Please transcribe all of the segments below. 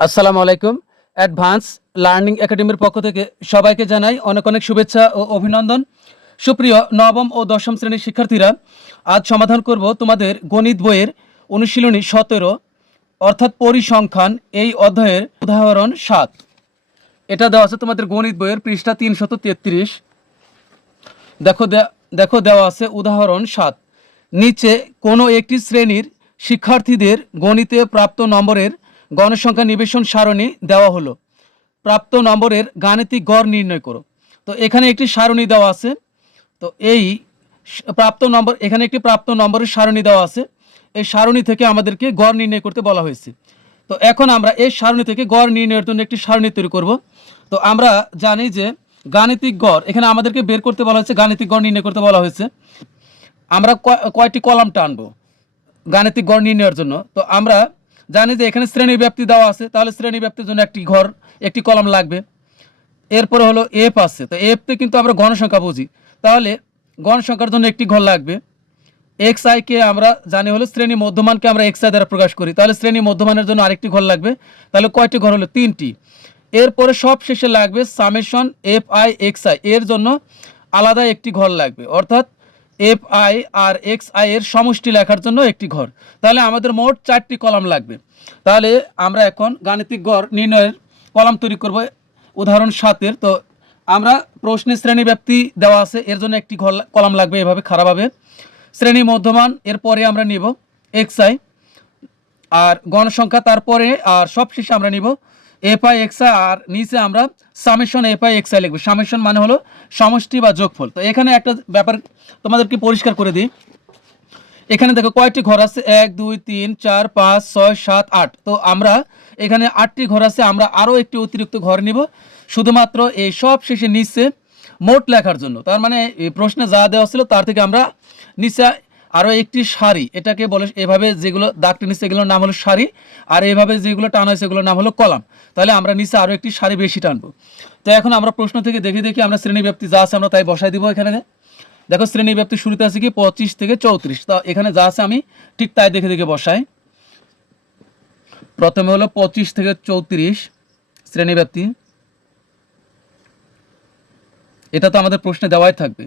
আসসালামু আলাইকুম। Advance learning একাডেমির পক্ষ থেকে সবাইকে জানাই অনেক অনেক শুভেচ্ছা ও অভিনন্দন। সুপ্রিয় নবম ও দশম শ্রেণীর শিক্ষার্থীরা, আজ সমাধান করব তোমাদের গণিত বইয়ের অনুশীলনী ১৭ অর্থাৎ পরিসংখ্যান এই অধ্যায়ের উদাহরণ ৭। এটা দেওয়া আছে তোমাদের গণিত বইয়ের পৃষ্ঠা ৩৩৩। দেখো দেওয়া আছে উদাহরণ ৭। নিচে কোনো একটি শ্রেণীর শিক্ষার্থীদের গণিতে প্রাপ্ত নম্বরের গণসংখ্যা নিবেশন সারণী দেওয়া হলো। প্রাপ্ত নম্বরের গাণিতিক গড় নির্ণয় করো। তো এখানে একটি সারণী দেওয়া আছে। তো এই এখানে একটি প্রাপ্ত নম্বরের সারণী দেওয়া আছে। এই সারণী থেকে আমাদেরকে গড় নির্ণয় করতে বলা হয়েছে। তো এখন আমরা এই সারণী থেকে গড় নির্ণয়ের জন্য একটি সারণী তৈরি করব। তো আমরা জানি যে গাণিতিক গড় এখানে আমাদেরকে বের করতে বলা হয়েছে, গাণিতিক গড় নির্ণয় করতে বলা হয়েছে। আমরা কয়টি কলাম টানবো গাণিতিক গড় নির্ণয়ের জন্য? তো আমরা জানি যে এখানে শ্রেণী ব্যাপ্তি দেওয়া আছে, তাহলে শ্রেণী ব্যাপ্তির জন্য একটি কলাম লাগবে। এরপরে হলো এফ আছে, তো এফতে কিন্তু আমরা গণসংখ্যা বুঝি, তাহলে গণসংখ্যার জন্য একটি ঘর লাগবে। এক্স আইকে আমরা জানি হলো শ্রেণী মধ্যমানকে আমরা এক্স আই দ্বারা প্রকাশ করি, তাহলে শ্রেণী মধ্যমানের জন্য আরেকটি ঘর লাগবে। তাহলে কয়টি ঘর হলো? 3টি। এরপরে সব শেষে লাগবে summation F I X I, এর জন্য আলাদা একটি ঘর লাগবে, অর্থাৎ এফ আই আর এক্স আই এর সমষ্টি লেখার জন্য একটি ঘর। তাহলে আমাদের মোট 4টি কলাম লাগবে। তাহলে আমরা এখন গাণিতিক গড় নির্ণয়ের কলাম তৈরি করব উদাহরণ 7-এর। তো আমরা প্রশ্নে শ্রেণী ব্যাপ্তি দেওয়া আছে, এর জন্য একটি কলাম লাগবে এভাবে খারাপভাবে। শ্রেণী মধ্যমান এরপরে আমরা নিব এক্স আই, আর গণসংখ্যা তারপরে, আর সবশেষে আমরা নিব এফ আই এক্স আই, আর নিচে আমরা summation F I X I লিখবো। সামেশন মানে হলো সমষ্টি বা যোগফল। তো এখানে একটা ব্যাপার তোমাদেরকে পরিষ্কার করে দিই। এখানে দেখো কয়টি ঘর আছে? 1 2 3 4 5 6 7 8। তো আমরা এখানে 8টি ঘর আছে, আমরা আরও একটি অতিরিক্ত ঘর নিব শুধুমাত্র এই সব শেষে নিচে মোট লেখার জন্য। তার মানে এই প্রশ্নে যা দেওয়া ছিল তার থেকে আমরা নিচে আরও একটি সারি, এটাকে বলে এভাবে যেগুলো দাগটি নিচে এগুলোর নাম হলো সারি, আর এইভাবে যেগুলো টানা হয়েছে এগুলোর নাম হলো কলাম। তাহলে আমরা নিচে আরও একটি সারি বেশি টানবো। তো এখন আমরা প্রশ্ন থেকে দেখি আমরা শ্রেণী ব্যাপ্তি যা আছে আমরা তাই বসাই দিব। এখানে দেখো শ্রেণী ব্যাপ্তি শুরুতে আছে কি 25 থেকে 34। তো এখানে যা আছে আমি ঠিক তাই দেখে বসাই। প্রথমে হলো 25 থেকে 34 শ্রেণী ব্যাপ্তি, এটা তো আমাদের প্রশ্নে দেওয়াই থাকবে।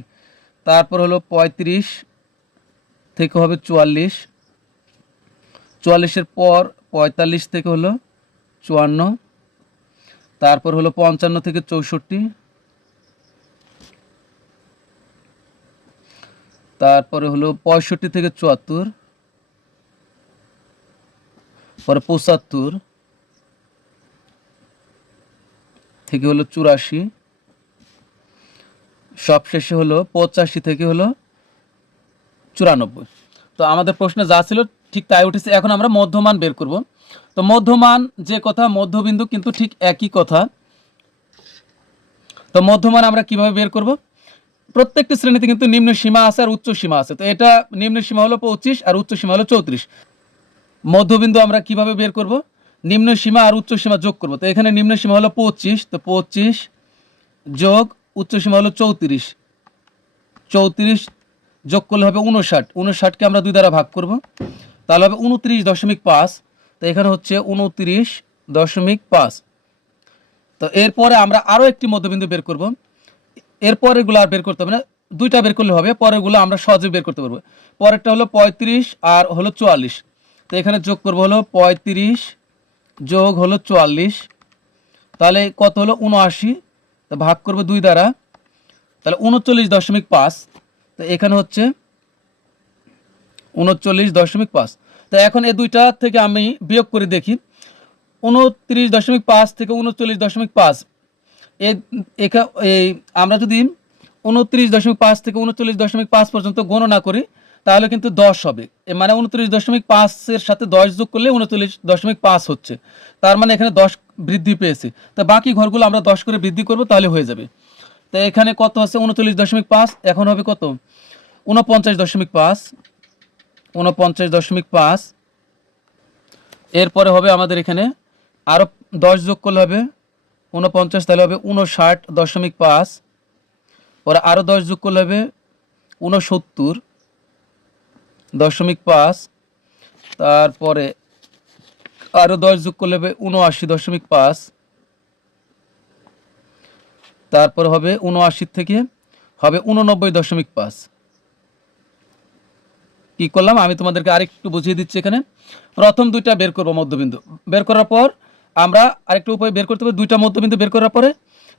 তারপর হলো 35 থেকে হবে 44, 44-এর পর 45 থেকে হলো 54, তারপর হলো 55 থেকে 64, তারপরে হলো 65 থেকে 74, পরে 75 থেকে হলো 84, সবশেষে হলো 85 থেকে হলো 94। তো আমাদের প্রশ্নে যা ছিল ঠিক তাই উঠেছে। এখন আমরা মধ্যমান বের করব। তো মধ্যমান যে কথা, মধ্যবিন্দু কিন্তু ঠিক একই কথা। তো মধ্যমান আমরা কিভাবে বের করব? প্রত্যেকটি শ্রেণীতে কিন্তু নিম্ন সীমা আছে আর উচ্চ সীমা আছে। তো এটা নিম্ন সীমা হলো 25 আর উচ্চ সীমা হলো 34। মধ্যবিন্দু আমরা কিভাবে বের করব? নিম্ন সীমা আর উচ্চ সীমা যোগ করব। তো এখানে নিম্ন সীমা হলো 25, তো 25 যোগ উচ্চ সীমা হলো 34, 34 যোগ করলে হবে 59, 59কে আমরা 2 দ্বারা ভাগ করব, তাহলে হবে 29.5। তো এখানে হচ্ছে 29.5। তো এরপরে আমরা আরও একটি মধ্যবিন্দু বের করব। এরপরেরগুলো আর বের করতে হবে না, 2টা বের করলে হবে, পরেরগুলো আমরা সহজে বের করতে পারবো। পরেরটা হলো 35 আর হলো 44। তো এখানে যোগ করব হলো 35 যোগ হলো 44, তাহলে কত হলো? 79। তো ভাগ করবো 2 দ্বারা, তাহলে 39.5। তো এখানে হচ্ছে 39.5। তো এখন এই দুইটা থেকে আমি বিয়োগ করে দেখি। 29.5 থেকে 39.5, এই আমরা যদি 29.5 থেকে 39.5 পর্যন্ত গণনা করি তাহলে কিন্তু 10 হবে। মানে 29.5-এর সাথে 10 যোগ করলে 39.5 হচ্ছে। তার মানে এখানে 10 বৃদ্ধি পেয়েছে। তো বাকি ঘরগুলো আমরা 10 করে বৃদ্ধি করব, তাহলে হয়ে যাবে। তো এখানে কত আছে? 39.5, এখন হবে কত? 49.5, 49.5। এরপরে হবে আমাদের এখানে আরও 10 যোগ করলে হবে 49, তাহলে হবে 59.5। পরে আরও 10 যোগ করলে হবে 69.5। তারপরে আরও 10 যোগ করলে হবে 79.5, তারপর হবে 79 থেকে হবে 89.5। কি করলাম আমি তোমাদেরকে আরেকটু বুঝিয়ে দিচ্ছি। এখানে প্রথম দুইটা বের করবো মধ্যবিন্দু, বের করার পর আমরা আরেকটু উপায় বের করতে পারি। দুইটা মধ্যবিন্দু বের করার পরে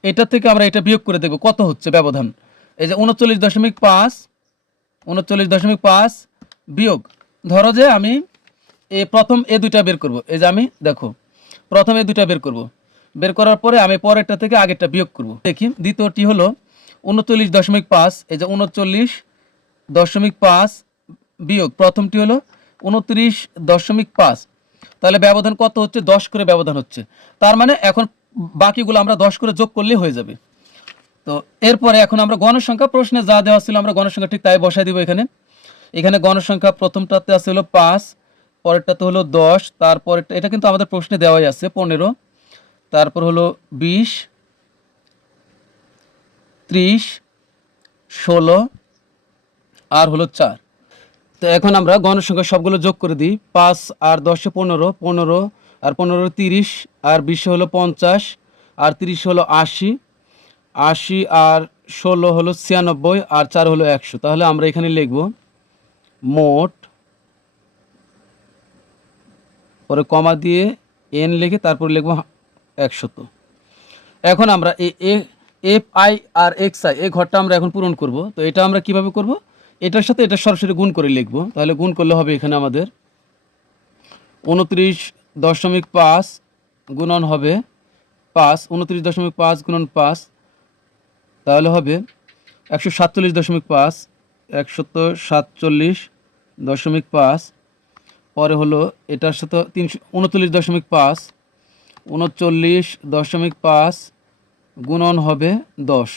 এটা থেকে আমরা এটা বিয়োগ করে দেখব কত হচ্ছে ব্যবধান। এই যে 39.5 বিয়োগ, ধরো যে আমি প্রথম এ দুইটা বের করব। এই যে আমি দেখো প্রথম এ দুইটা বের করব, বের করার পরে আমি পরেরটা থেকে আগেরটা বিয়োগ করব। দেখি দ্বিতীয়টি হলো 39.5, এই যে 39.5 বিয়োগ প্রথমটি হলো 29.5, তাহলে ব্যবধান কত হচ্ছে? 10 করে ব্যবধান হচ্ছে। তার মানে এখন বাকিগুলো আমরা 10 করে যোগ করলেই হয়ে যাবে। তো এরপরে এখন আমরা গণসংখ্যা, প্রশ্নে যা দেওয়া ছিল আমরা গণসংখ্যা ঠিক তাই বসাই দিব। এখানে গণসংখ্যা প্রথমটাতে আছে হলো 5, পরেরটাতে হলো 10, তারপর এটা কিন্তু আমাদের প্রশ্নে দেওয়াই আছে 15, তারপর হলো 20, 30, 16 আর হলো 4। তো এখন আমরা গণসংখ্যা সবগুলো যোগ করে দিই। 5 আর 10 15, 15 আর 15 30, আর 20 হলো 50, আর 30 হলো 80, 80 আর 16 হলো 96, আর 4 হলো 100। তাহলে আমরা এখানে লিখব মোট, পরে কমা দিয়ে এন লিখে তারপর লিখব 100। এখন আমরা এফ আই আর এক্স আই এই ঘরটা আমরা এখন পূরণ করব। তো এটা আমরা কিভাবে করব? এটার সাথে এটা সরাসরি গুণ করে লিখব। তাহলে গুণ করলে হবে এখানে আমাদের 29.5 গুণন হবে 5, 29.5 গুণন 5, তাহলে হবে 147.5, 147.5, পরে হলো এটার সাথে 39.5, 39.5 গুণন হবে 10,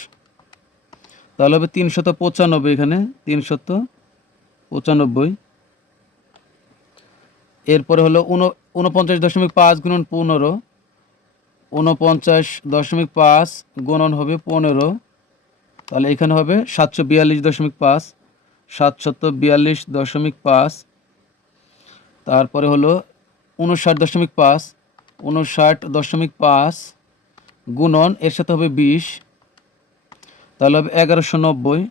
তাহলে হবে 395। এখানে 395। এরপরে হলো 49.5 গুণন 15, 49.5 গুণন হবে 15, তাহলে এখানে হবে 742.5, 742.5। তারপরে হলো 59.5, 59.5 গুণন এর সাথে হবে 20, তাহলে হবে 1190।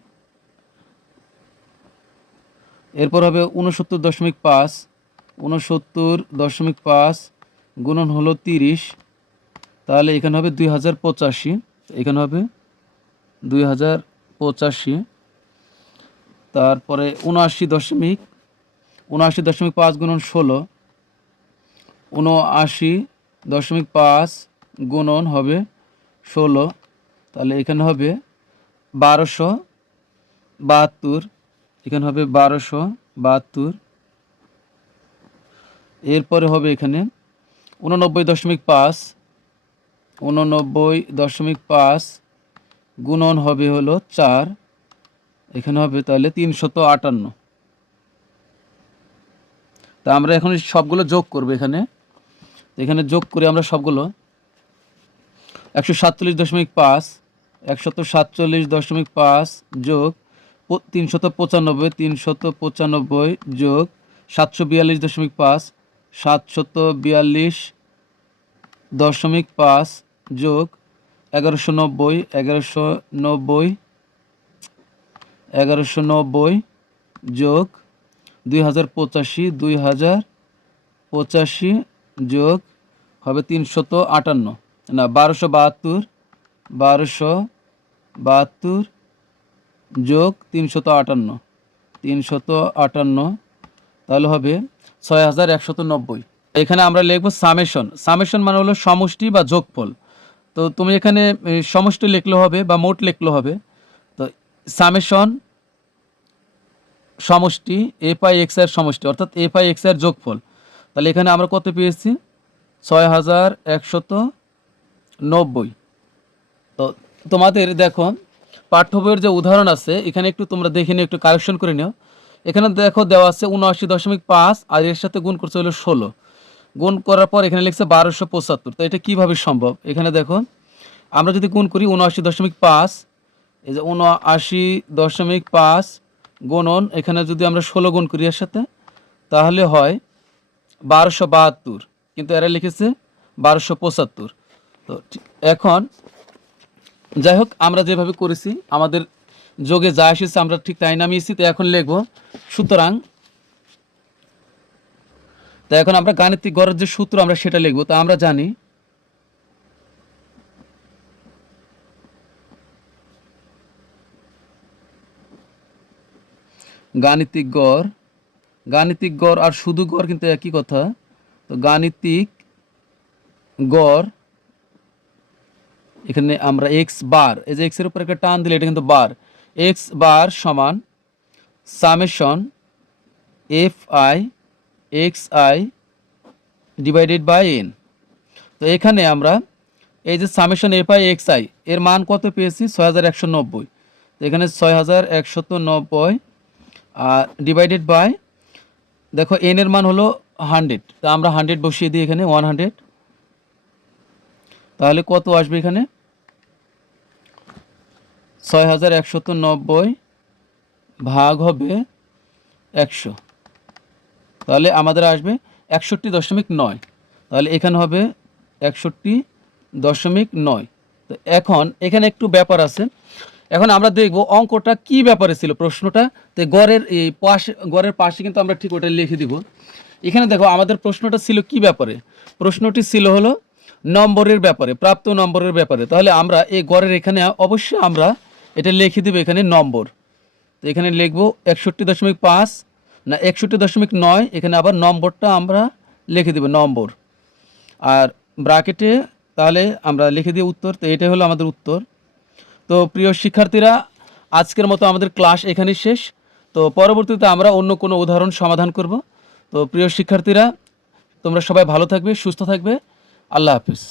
এরপর হবে 69.5, 69.5 গুণন হলো 30, তাহলে এখানে হবে 2085, এখানে হবে 2085। তারপরে 79.5 গুণন 16, 79.5 গুণন হবে 16, তাহলে এখানে হবে 1272, এখানে হবে 1272। এরপরে হবে এখানে 89.5, 89.5 গুণন হবে হলো 4, এখানে হবে তাহলে 358। তা আমরা এখন সবগুলো যোগ করব। এখানে যোগ করে আমরা সবগুলো 147.5, 147.5 যোগ 395, 395 যোগ 742.5, 742.5 যোগ 1190, 1190 যোগ 2085, 2085 যোগ হবে 358, না 1272, 1272 যোগ 358, 358, তাহলে হবে 6190। এখানে আমরা লিখব সামেশন। সামেশন মানে হলো সমষ্টি বা যোগফল। তো তুমি এখানে সমষ্টি লিখলে হবে বা মোট লিখলে হবে। তো সামেশন সমষ্টি এফ আই এক্স এর সমষ্টি, অর্থাৎ এফ আই এক্স এর যোগফল। তাহলে এখানে আমরা কত পেয়েছি? 6190। তো তোমাদের দেখো পাঠ্য বইয়ের যে উদাহরণ আছে এখানে একটু তোমরা দেখে নিও, একটু কারেকশন করে নিও। এখানে দেখো দেওয়া আছে 79.5 আর এর সাথে গুণ করছে হলো 16, গুণ করার পর এখানে লিখছে 1275। তো এটা কিভাবে সম্ভব? এখানে দেখো আমরা যদি গুণ করি 79.5, এই যে 79.5 গুণন এখানে যদি আমরা 16 গুণ করি এর সাথে, তাহলে হয় 1272। কিন্তু এরা লিখেছে 1275। তো এখন যাই হোক, আমরা যেভাবে করেছি আমাদের যোগে যা এসেছে আমরা ঠিক তাই নামিয়েছি। তো এখন লিখব সুতরাং। তো এখন আমরা গাণিতিক গড়ের যে সূত্র আমরা সেটা লিখব। তা আমরা জানি গাণিতিক গড় আর শুধু গড় কিন্তু একই কথা। তো গাণিতিক গড় এখানে আমরা এক্স বার, এই যে এক্স এর উপর একটা টান দিলে এটা কিন্তু বার, এক্স বার সমান summation F I X I divided by N. তো এখানে আমরা এই যে summation F I X I এর মান কত পেয়েছি? 6190। তো এখানে 6190 আর ডিভাইডেড বাই, দেখো এন এর মান হলো 100। তা আমরা 100 বসিয়ে দিই এখানে, 100। তাহলে কত আসবে এখানে? 6190 ভাগ হবে 100, তাহলে আমাদের আসবে 61.9। তাহলে এখানে হবে 61.9। তো এখন এখানে একটু ব্যাপার আছে। এখন আমরা দেখব অঙ্কটা কি ব্যাপারে ছিল, প্রশ্নটা। তো গড়ের পাশে কিন্তু আমরা ঠিক ওটা লিখে দিব। এখানে দেখো আমাদের প্রশ্নটা ছিল কি ব্যাপারে? প্রশ্নটি ছিল হলো নম্বরের ব্যাপারে, প্রাপ্ত নম্বরের ব্যাপারে। তাহলে আমরা এই গড়ের এখানে অবশ্যই আমরা এটা লিখে দিব এখানে নম্বর। তো এখানে লিখব 61.5 না 61.9, এখানে আবার নম্বরটা আমরা লিখে দেব নম্বর, আর ব্র্যাকেটে তাহলে আমরা লিখে দিই উত্তর। তো এটাই হলো আমাদের উত্তর। তো প্রিয় শিক্ষার্থীরা, আজকের মতো আমাদের ক্লাস এখানেই শেষ। তো পরবর্তীতে আমরা অন্য কোনো উদাহরণ সমাধান করব। তো প্রিয় শিক্ষার্থীরা, তোমরা সবাই ভালো থাকবে, সুস্থ থাকবে। আল্লাহ হাফিজ।